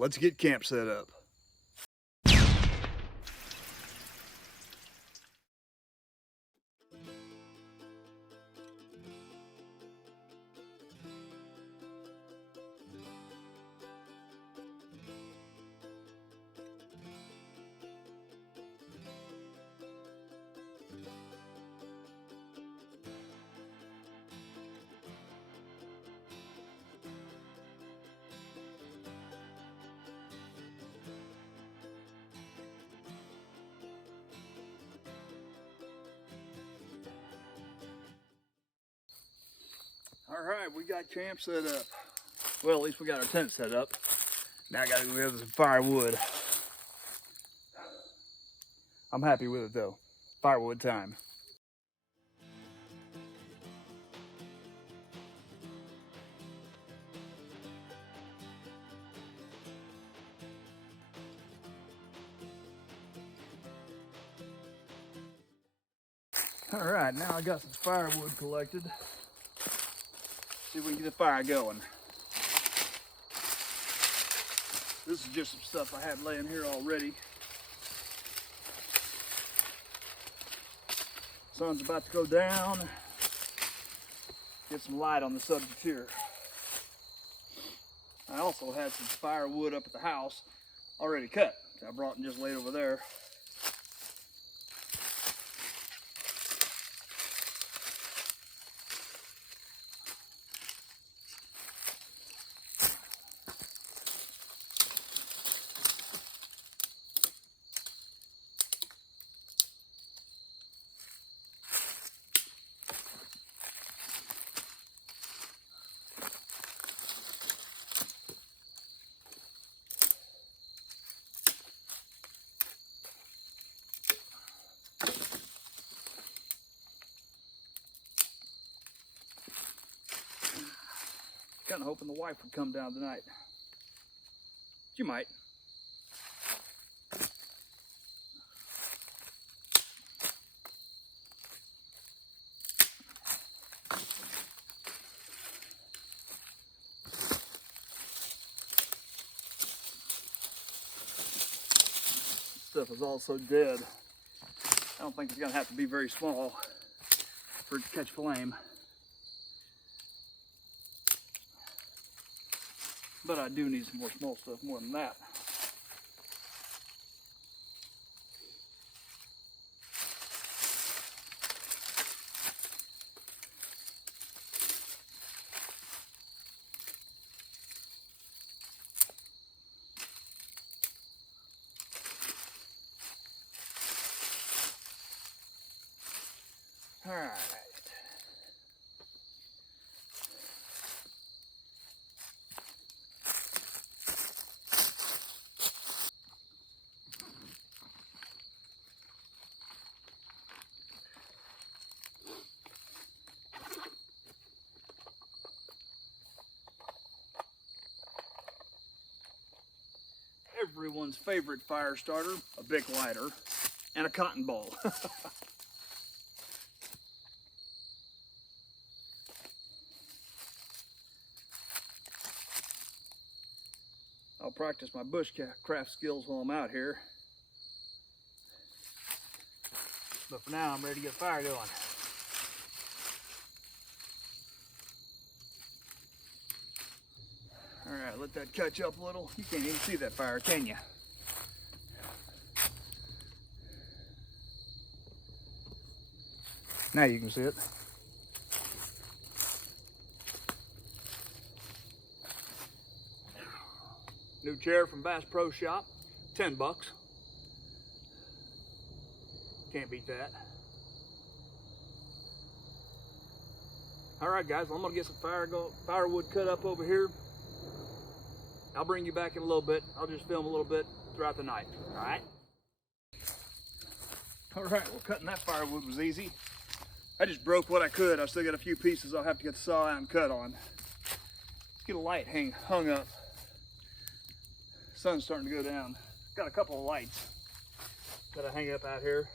let's get camp set up. All right, we got camp set up. Well, at least we got our tent set up. Now I gotta go get some firewood. I'm happy with it though. Firewood time. All right, now I got some firewood collected. See if we can get the fire going. This is just some stuff I had laying here already. Sun's about to go down. Get some light on the subject here. I also had some firewood up at the house already cut. I brought and just laid over there. Kind of hoping the wife would come down tonight. She might. Stuff is also dead. I don't think it's gonna have to be very small for it to catch flame. But I do need some more small stuff more than that. All right. Everyone's favorite fire starter, a Bic lighter, and a cotton ball. I'll practice my bushcraft skills while I'm out here. But for now, I'm ready to get a fire going. All right, let that catch up a little. You can't even see that fire, can you? Now you can see it. New chair from Bass Pro Shop, 10 bucks. Can't beat that. All right, guys, well, I'm gonna get some firewood cut up over here. I'll bring you back in a little bit. I'll just film a little bit throughout the night, all right? All right, well, cutting that firewood was easy. I just broke what I could. I've still got a few pieces I'll have to get the saw out and cut on. Let's get a light hung up. Sun's starting to go down. Got a couple of lights that I hang up out here.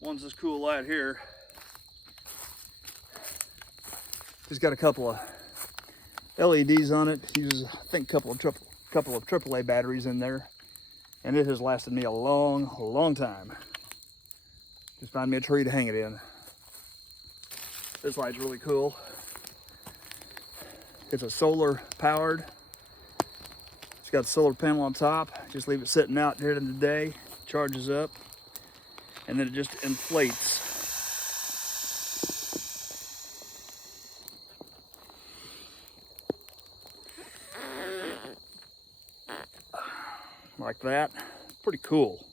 One's this cool light here. It's got a couple of LEDs on it. Uses, I think, a couple of AAA batteries in there, and it has lasted me a long time. Just find me a tree to hang it in. This light's really cool. It's a solar powered. It's got a solar panel on top. Just leave it sitting out during the day, charges up, and then it just inflates. Like that. Pretty cool.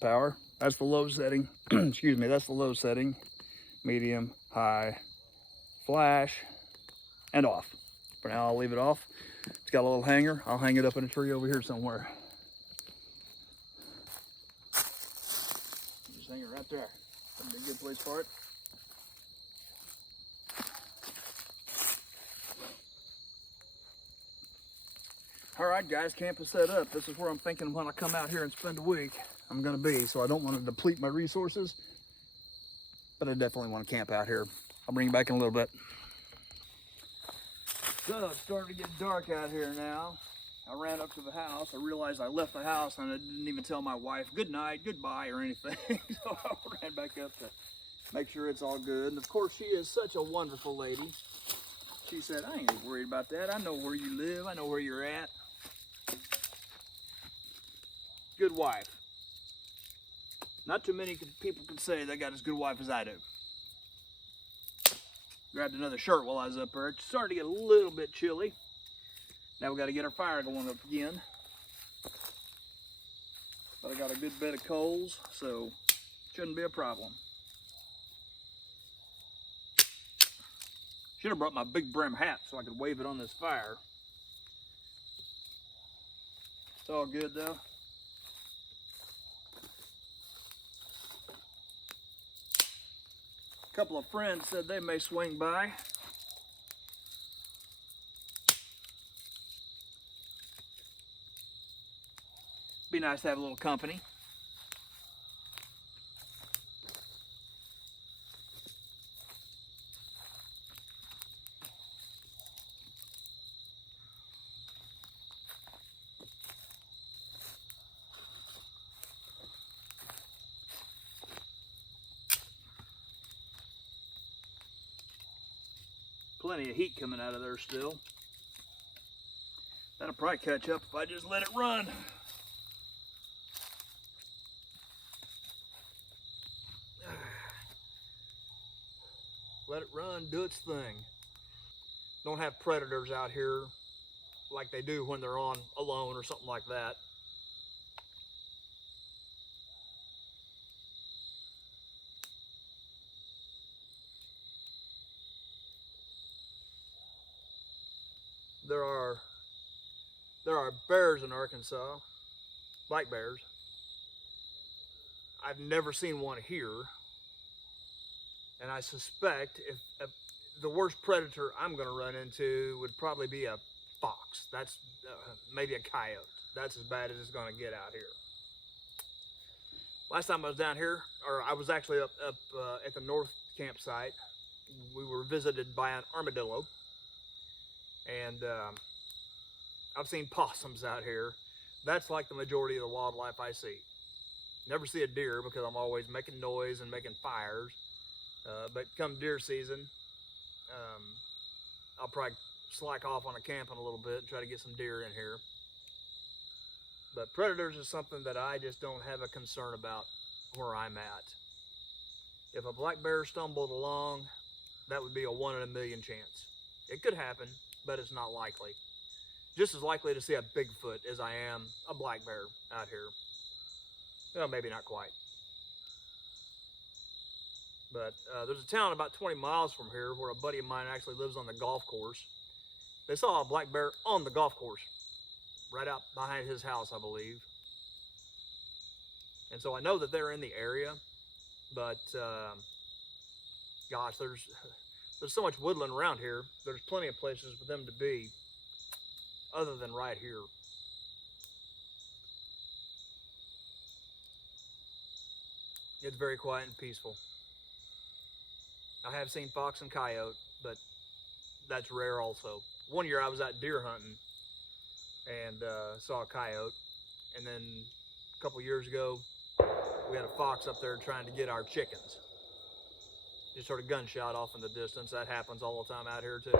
Power. That's the low setting. Excuse me, that's the low setting. Medium, high, flash, and off. For now, I'll leave it off. It's got a little hanger. I'll hang it up in a tree over here somewhere. Just hang it right there. That'd be a good place for it. All right, guys, camp is set up. This is where I'm thinking when I come out here and spend a week, I'm gonna be. So I don't want to deplete my resources, but I definitely want to camp out here. I'll bring you back in a little bit. So it's starting to get dark out here now. I ran up to the house. I realized I left the house and I didn't even tell my wife good night, goodbye, or anything. So I ran back up to make sure it's all good. And of course, she is such a wonderful lady. She said, I ain't worried about that. I know where you live. I know where you're at. Good wife. Not too many people can say they got as good a wife as I do. Grabbed another shirt while I was up there. It started to get a little bit chilly. Now we got to get our fire going up again. But I got a good bed of coals, so shouldn't be a problem. Should have brought my big brim hat so I could wave it on this fire. It's all good though. A couple of friends said they may swing by. Be nice to have a little company. Plenty of heat coming out of there still. That'll probably catch up if I just let it run. Let it run, do its thing. Don't have predators out here like they do when they're on alone or something like that. There are bears in Arkansas, black bears. I've never seen one here, and I suspect if the worst predator I'm going to run into would probably be a fox. That's maybe a coyote. That's as bad as it's going to get out here. Last time I was down here, or I was actually up at the north campsite, we were visited by an armadillo, and I've seen possums out here. That's like the majority of the wildlife I see. Never see a deer because I'm always making noise and making fires. But come deer season, I'll probably slack off on a camping a little bit and try to get some deer in here. But predators is something that I just don't have a concern about where I'm at. If a black bear stumbled along, that would be a 1 in a million chance. It could happen, but it's not likely. Just as likely to see a Bigfoot as I am a black bear out here. Well, maybe not quite. But there's a town about 20 miles from here where a buddy of mine actually lives on the golf course. They saw a black bear on the golf course, right out behind his house, I believe. And so I know that they're in the area, but gosh, there's so much woodland around here. There's plenty of places for them to be other than right here. It's very quiet and peaceful. I have seen fox and coyote, but that's rare also. One year I was out deer hunting and saw a coyote, and then a couple years ago we had a fox up there trying to get our chickens. Just heard a gunshot off in the distance. That happens all the time out here too.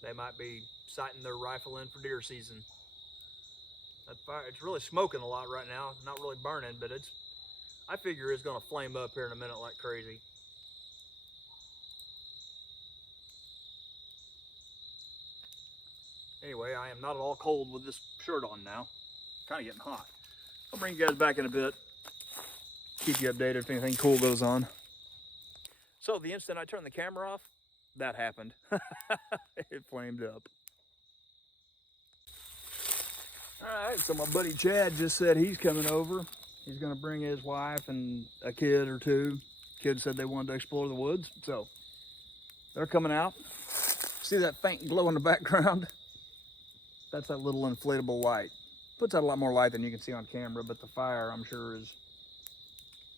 They might be sighting their rifle in for deer season. That fire, it's really smoking a lot right now. Not really burning, but I figure it's gonna flame up here in a minute like crazy. Anyway, I am not at all cold with this shirt on now. Kind of getting hot. I'll bring you guys back in a bit. Keep you updated if anything cool goes on. So the instant I turned the camera off, that happened. It flamed up. All right, so my buddy Chad just said he's coming over. He's gonna bring his wife and a kid or two. Kids said they wanted to explore the woods, so they're coming out. See that faint glow in the background? That's that little inflatable light. Puts out a lot more light than you can see on camera, but the fire, I'm sure, is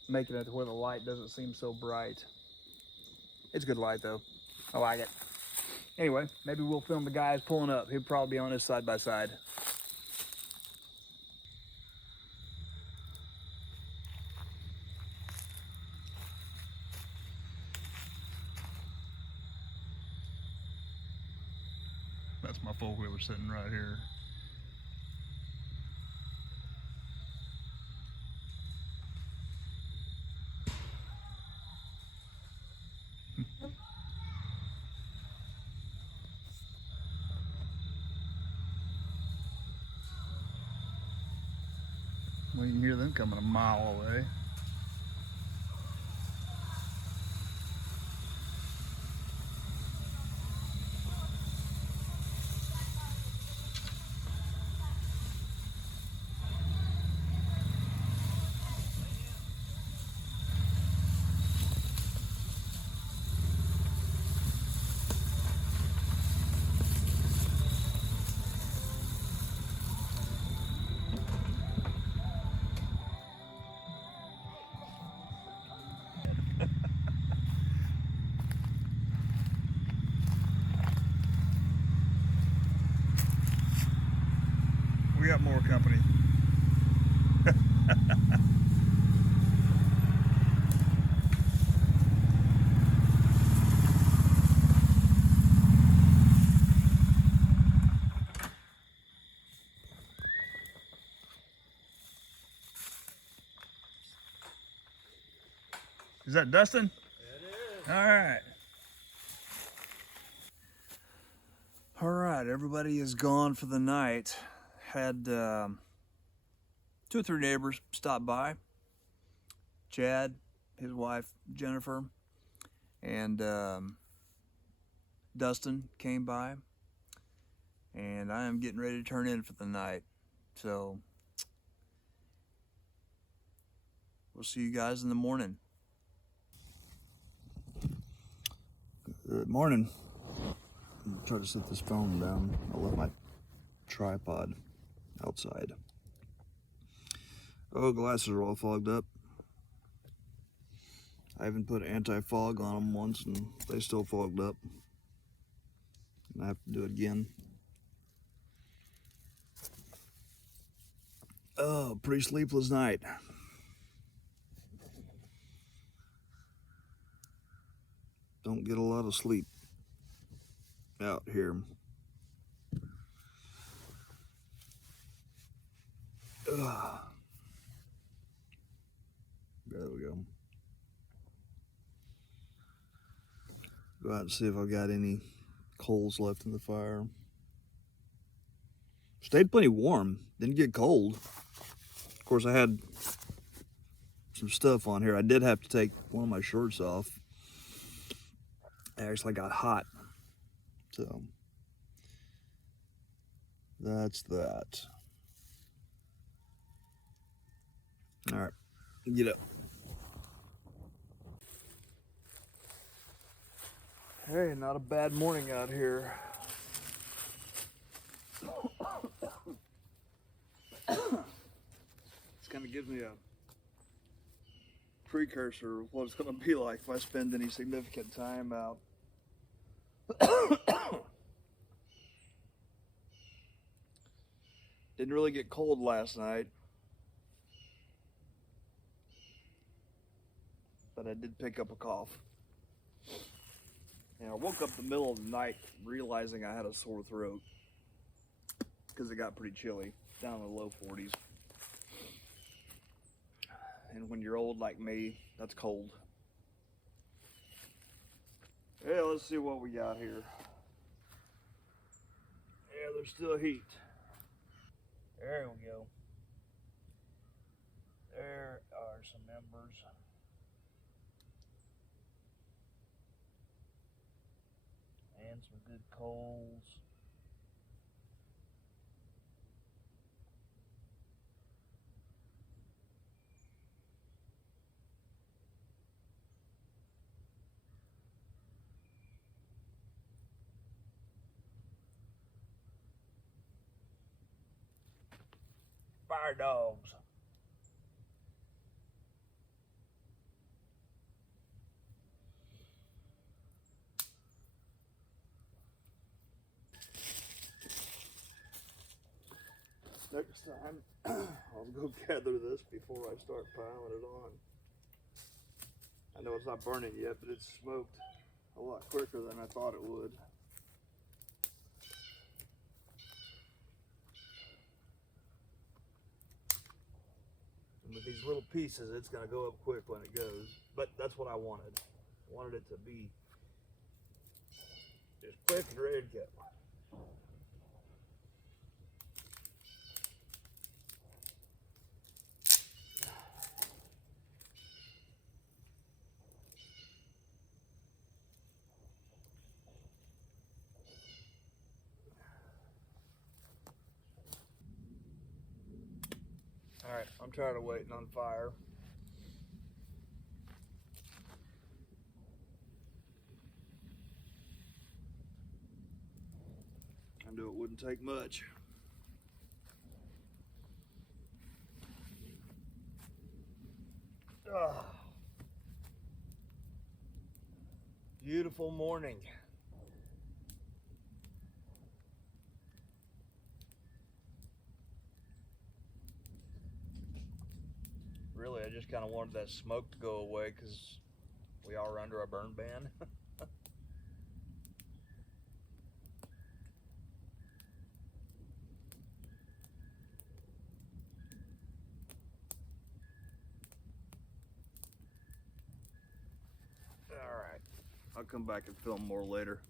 making it to where the light doesn't seem so bright. It's good light though. I like it. Anyway, maybe we'll film the guys pulling up. He'll probably be on his side by side. That's my four-wheeler sitting right here. Well, you can hear them coming a mile away. We got more company. Is that Dustin? It is. All right. All right, everybody is gone for the night. Had 2 or 3 neighbors stop by. Chad, his wife Jennifer, and Dustin came by. And I am getting ready to turn in for the night. So we'll see you guys in the morning. Good morning. I'm gonna try to set this phone down. I left my tripod outside. Oh, glasses are all fogged up. I even put anti-fog on them once and they still fogged up. And I have to do it again. Oh, pretty sleepless night. Don't get a lot of sleep out here. Ugh. There we go. Go out and see if I've got any coals left in the fire. Stayed plenty warm, didn't get cold. Of course, I had some stuff on here. I did have to take one of my shorts off. I actually got hot. So, that's that. All right, get up. Hey, not a bad morning out here. kind of gives me a precursor of what it's going to be like if I spend any significant time out. Didn't really get cold last night, but I did pick up a cough. And I woke up in the middle of the night realizing I had a sore throat because it got pretty chilly, down in the low 40s. And when you're old like me, that's cold. Yeah, let's see what we got here. Yeah, there's still heat. There we go. There are some embers. And some good coals. Fire dogs. Next time, I'll go gather this before I start piling it on. I know it's not burning yet, but it's smoked a lot quicker than I thought it would. And with these little pieces, it's going to go up quick when it goes. But that's what I wanted. I wanted it to be just quick and ready to go. All right, I'm tired of waiting on fire. I knew it wouldn't take much. Oh. Beautiful morning. Really, I just kind of wanted that smoke to go away because we are under a burn ban. Alright, I'll come back and film more later.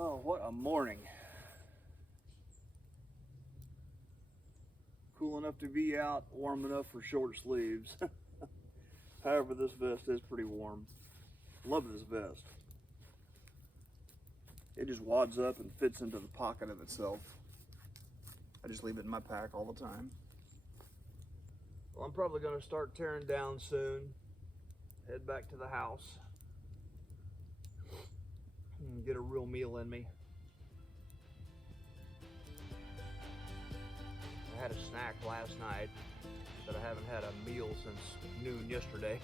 Oh, what a morning. Cool enough to be out, warm enough for short sleeves. However, this vest is pretty warm. Love this vest. It just wads up and fits into the pocket of itself. I just leave it in my pack all the time. Well, I'm probably going to start tearing down soon. Head back to the house. And get a real meal in me. I had a snack last night, but I haven't had a meal since noon yesterday.